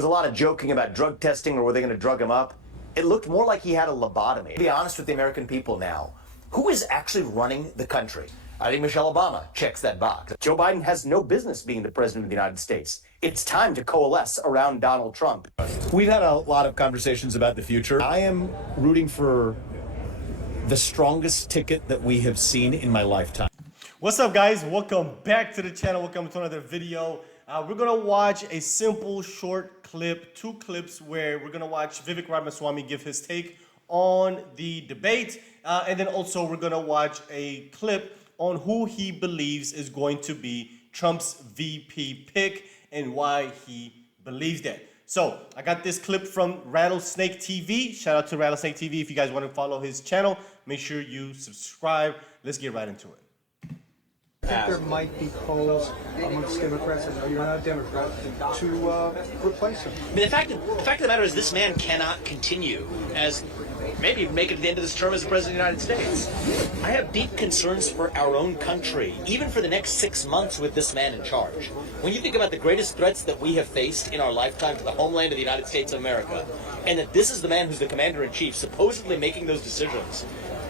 There's a lot of joking about drug testing or were they going to drug him up. It looked more like he had a lobotomy. To be honest with the American people now, who is actually running the country? I think Michelle Obama checks that box. Joe Biden has no business being the president of the United States. It's time to coalesce around Donald Trump. We've had a lot of conversations about the future. I am rooting for the strongest ticket that we have seen in my lifetime. What's up, guys? Welcome back to the channel. Welcome to another video. We're gonna watch a simple short clip, two clips where we're gonna watch Vivek Ramaswamy give his take on the debate. And then also we're gonna watch a clip on who he believes is going to be Trump's VP pick and why he believes that. So I got this clip from Rattlesnake TV. Shout out to Rattlesnake TV. If you guys want to follow his channel, make sure you subscribe. Let's get right into it. I think there might be polls amongst Democrats, I know you're not a Democrat, to replace him. I mean, the fact of the matter is this man cannot continue as maybe make it to the end of this term as the President of the United States. I have deep concerns for our own country, even for the next 6 months with this man in charge. When you think about the greatest threats that we have faced in our lifetime to the homeland of the United States of America, and that this is the man who's the commander-in-chief supposedly making those decisions,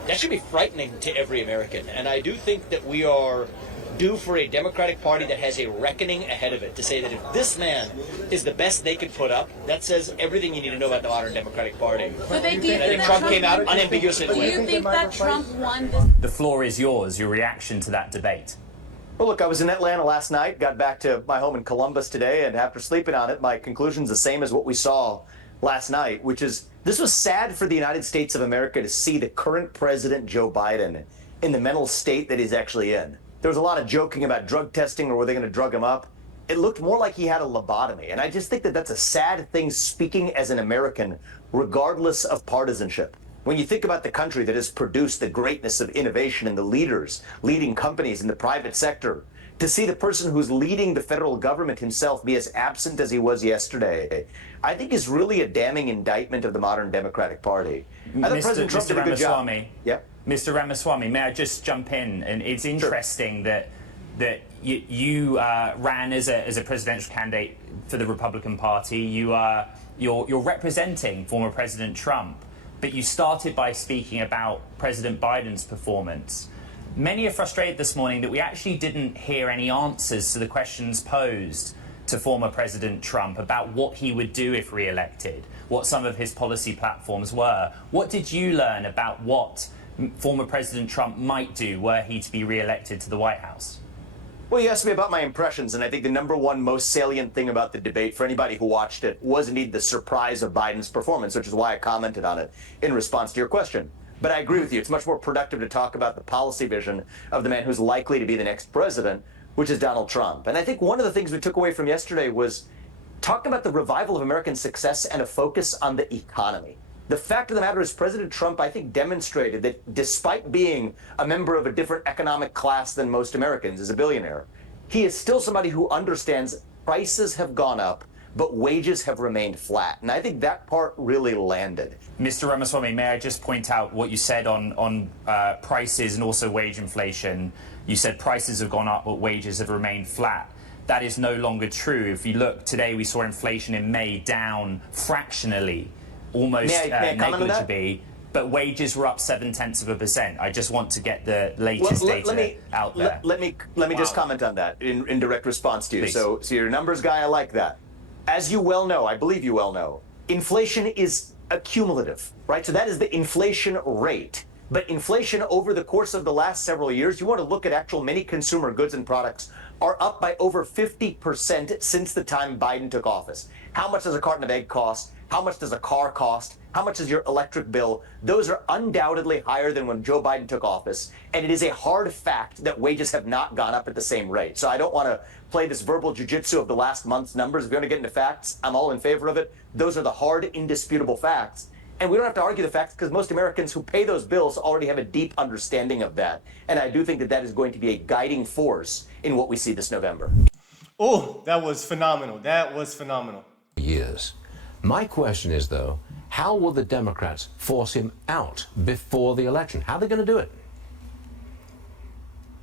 that should be frightening to every American. And I do think that we are due for a Democratic Party that has a reckoning ahead of it to say that if this man is the best they could put up, that says everything you need to know about the modern Democratic Party. But do you think I think Trump came out unambiguously. Do you think that Trump won this? The floor is yours, your reaction to that debate. Well, look, I was in Atlanta last night, got back to my home in Columbus today, and after sleeping on it, my conclusion's the same as what we saw last night, which is this was sad for the United States of America to see the current president, Joe Biden, in the mental state that he's actually in. There was a lot of joking about drug testing or were they going to drug him up. It looked more like he had a lobotomy. And I just think that that's a sad thing speaking as an American, regardless of partisanship. When you think about the country that has produced the greatness of innovation and the leaders leading companies in the private sector, to see the person who's leading the federal government himself be as absent as he was yesterday, I think is really a damning indictment of the modern Democratic Party. I thought President Trump did a good job. Yeah. Mr. Ramaswamy, may I just jump in? And it's interesting that you ran as a presidential candidate for the Republican Party. You're representing former President Trump, but you started by speaking about President Biden's performance. Many are frustrated this morning that we actually didn't hear any answers to the questions posed to former President Trump about what he would do if re-elected, what some of his policy platforms were. What did you learn about what former President Trump might do were he to be re-elected to the White House? Well, you asked me about my impressions, and I think the number one most salient thing about the debate for anybody who watched it was indeed the surprise of Biden's performance, which is why I commented on it in response to your question. But I agree with you. It's much more productive to talk about the policy vision of the man who's likely to be the next president, which is Donald Trump. And I think one of the things we took away from yesterday was talking about the revival of American success and a focus on the economy. The fact of the matter is President Trump, I think, demonstrated that despite being a member of a different economic class than most Americans, as a billionaire, he is still somebody who understands prices have gone up, but wages have remained flat. And I think that part really landed. Mr. Ramaswamy, may I just point out what you said on prices and also wage inflation? You said prices have gone up, but wages have remained flat. That is no longer true. If you look today, we saw inflation in May down fractionally, almost negligibly, but wages were up 0.7%. I just want to get the latest data out there. Let me just comment on that in direct response to you. Please. So you're a numbers guy, I like that. As you well know, I believe you well know, inflation is accumulative, right? So that is the inflation rate. But inflation over the course of the last several years, you want to look at actual many consumer goods and products, are up by over 50% since the time Biden took office. How much does a carton of egg cost? How much does a car cost? How much is your electric bill? Those are undoubtedly higher than when Joe Biden took office. And it is a hard fact that wages have not gone up at the same rate. So I don't want to play this verbal jujitsu of the last month's numbers. If you're going to get into facts, I'm all in favor of it. Those are the hard, indisputable facts. And we don't have to argue the facts because most Americans who pay those bills already have a deep understanding of that. And I do think that that is going to be a guiding force in what we see this November. Oh, that was phenomenal. That was phenomenal. Years. My question is, though, how will the Democrats force him out before the election? How are they going to do it?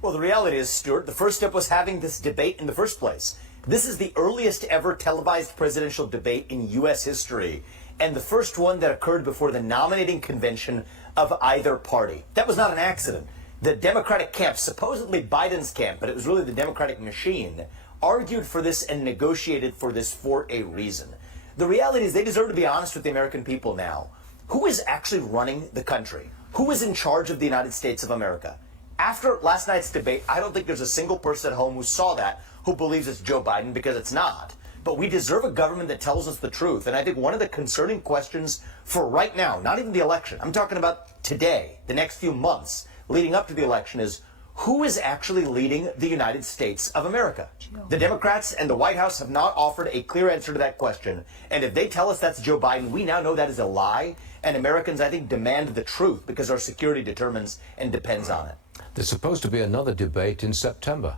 Well, the reality is, Stuart, the first step was having this debate in the first place. This is the earliest ever televised presidential debate in U.S. history, and the first one that occurred before the nominating convention of either party. That was not an accident. The Democratic camp, supposedly Biden's camp, but it was really the Democratic machine, argued for this and negotiated for this for a reason. The reality is they deserve to be honest with the American people now. Who is actually running the country? Who is in charge of the United States of America? After last night's debate, I don't think there's a single person at home who saw that who believes it's Joe Biden, because it's not. But we deserve a government that tells us the truth. And I think one of the concerning questions for right now, not even the election, I'm talking about today, the next few months leading up to the election, is who is actually leading the United States of America? The Democrats and the White House have not offered a clear answer to that question. And if they tell us that's Joe Biden, we now know that is a lie. And Americans, I think, demand the truth because our security determines and depends on it. There's supposed to be another debate in September.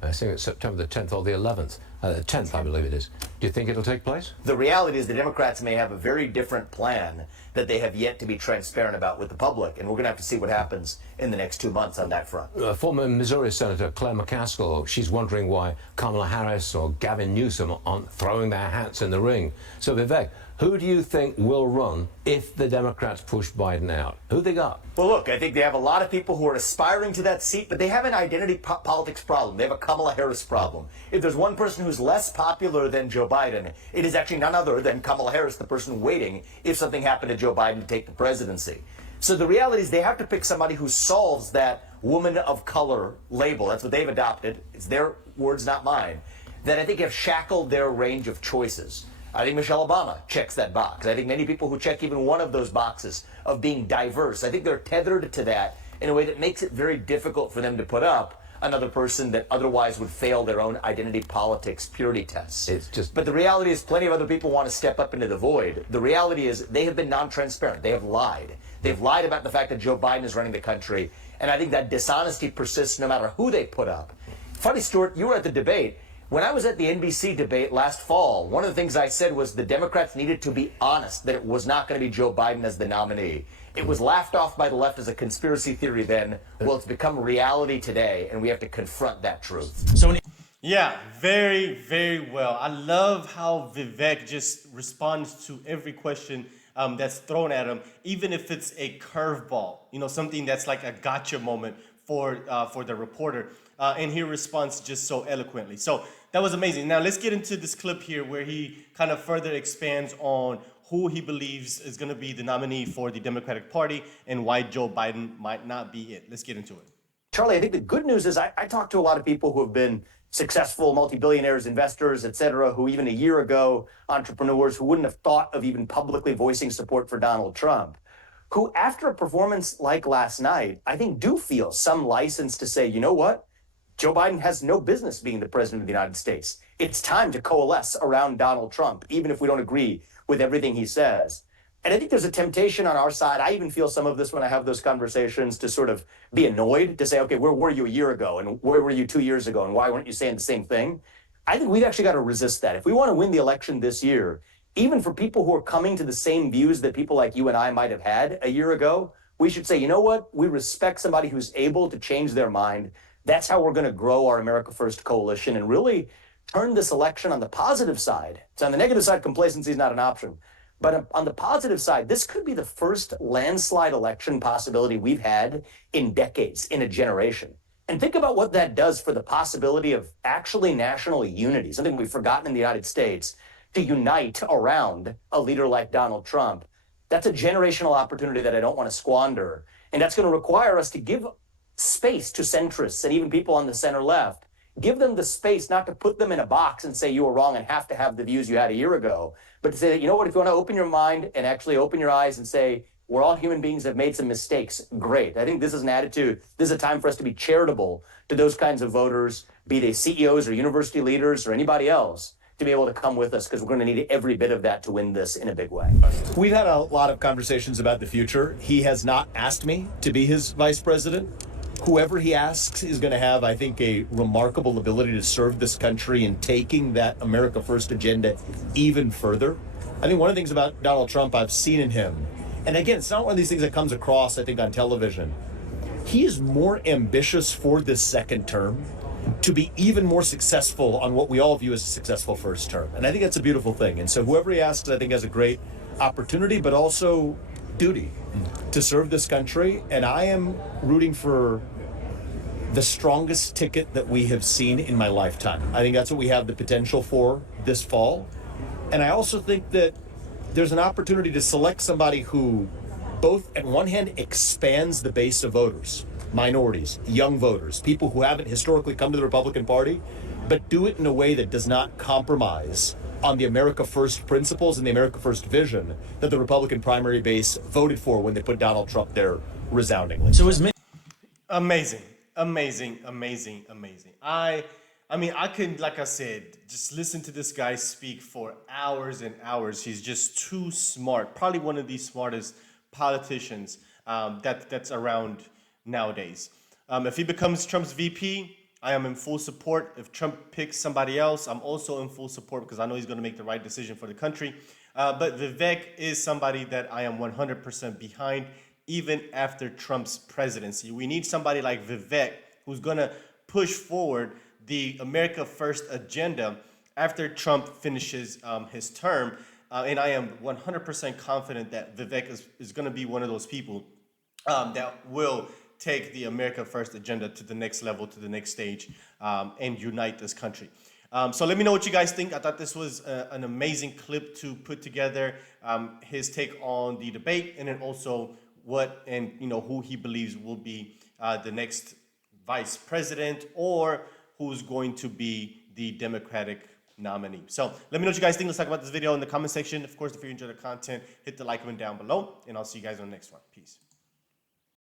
I think it's September the 10th or the 11th. The 10th, I believe it is. Do you think it'll take place? The reality is the Democrats may have a very different plan that they have yet to be transparent about with the public, and we're going to have to see what happens in the next 2 months on that front. Former Missouri Senator Claire McCaskill, she's wondering why Kamala Harris or Gavin Newsom aren't throwing their hats in the ring. So, Vivek, who do you think will run if the Democrats push Biden out? Who they got? Well, look, I think they have a lot of people who are aspiring to that seat, but they have an identity politics problem. They have a Kamala Harris problem. If there's one person who's less popular than Joe Biden, it is actually none other than Kamala Harris, the person waiting if something happened to Joe Biden to take the presidency. So the reality is they have to pick somebody who solves that woman of color label. That's what they've adopted. It's their words, not mine. That I think have shackled their range of choices. I think Michelle Obama checks that box. I think many people who check even one of those boxes of being diverse, I think they're tethered to that in a way that makes it very difficult for them to put up another person that otherwise would fail their own identity politics purity tests. But the reality is plenty of other people want to step up into the void. The reality is they have been non-transparent. They have lied. They've lied about the fact that Joe Biden is running the country. And I think that dishonesty persists no matter who they put up. Funny, Stuart, you were at the debate. When I was at the NBC debate last fall, one of the things I said was the Democrats needed to be honest that it was not going to be Joe Biden as the nominee. It was laughed off by the left as a conspiracy theory then. Well, it's become reality today, and we have to confront that truth. Yeah, very, very well. I love how Vivek just responds to every question that's thrown at him, even if it's a curveball, something that's like a gotcha moment for the reporter. And he responds just so eloquently. So that was amazing. Now let's get into this clip here where he kind of further expands on who he believes is going to be the nominee for the Democratic Party and why Joe Biden might not be it. Let's get into it. Charlie, I think the good news is I talked to a lot of people who have been successful multi-billionaires, investors, et cetera, who even a year ago, entrepreneurs who wouldn't have thought of even publicly voicing support for Donald Trump, who after a performance like last night, I think do feel some license to say, you know what? Joe Biden has no business being the president of the United States. It's time to coalesce around Donald Trump, even if we don't agree with everything he says. And I think there's a temptation on our side. I even feel some of this when I have those conversations to sort of be annoyed, to say, okay, where were you a year ago? And where were you 2 years ago? And why weren't you saying the same thing? I think we've actually got to resist that. If we want to win the election this year, even for people who are coming to the same views that people like you and I might have had a year ago, we should say, you know what? We respect somebody who's able to change their mind. That's how we're going to grow our America First coalition and really turn this election on the positive side. So on the negative side, complacency is not an option. But on the positive side, this could be the first landslide election possibility we've had in decades, in a generation. And think about what that does for the possibility of actually national unity, something we've forgotten in the United States, to unite around a leader like Donald Trump. That's a generational opportunity that I don't want to squander. And that's going to require us to give space to centrists and even people on the center left. Give them the space not to put them in a box and say you were wrong and have to have the views you had a year ago, but to say that, you know what, if you want to open your mind and actually open your eyes and say, we're all human beings that have made some mistakes, great. I think this is an attitude, this is a time for us to be charitable to those kinds of voters, be they CEOs or university leaders or anybody else, to be able to come with us, because we're going to need every bit of that to win this in a big way. We've had a lot of conversations about the future. He has not asked me to be his vice president. Whoever he asks is going to have, I think, a remarkable ability to serve this country in taking that America First agenda even further. I think one of the things about Donald Trump I've seen in him, and again, it's not one of these things that comes across, I think, on television. He is more ambitious for this second term to be even more successful on what we all view as a successful first term. And I think that's a beautiful thing. And so whoever he asks, I think has a great opportunity, but also duty to serve this country. And I am rooting for the strongest ticket that we have seen in my lifetime. I think that's what we have the potential for this fall. And I also think that there's an opportunity to select somebody who both, on one hand, expands the base of voters, minorities, young voters, people who haven't historically come to the Republican Party, but do it in a way that does not compromise on the America First principles and the America First vision that the Republican primary base voted for when they put Donald Trump there resoundingly. So is Amazing, amazing, amazing, amazing. I mean, I could, like I said, just listen to this guy speak for hours and hours. He's just too smart. Probably one of the smartest politicians that's around nowadays. If he becomes Trump's VP, I am in full support. If Trump picks somebody else, I'm also in full support because I know he's going to make the right decision for the country. But Vivek is somebody that I am 100% behind, even after Trump's presidency. We need somebody like Vivek who's going to push forward the America First agenda after Trump finishes his term. And I am 100% confident that Vivek is going to be one of those people that will take the America First agenda to the next level, to the next stage, and unite this country. So let me know what you guys think. I thought this was an amazing clip to put together, his take on the debate, and then also what and who he believes will be the next vice president, or who's going to be the Democratic nominee. So let me know what you guys think. Let's talk about this video in the comment section. Of course, if you enjoyed the content, hit the like button down below, and I'll see you guys on the next one. Peace.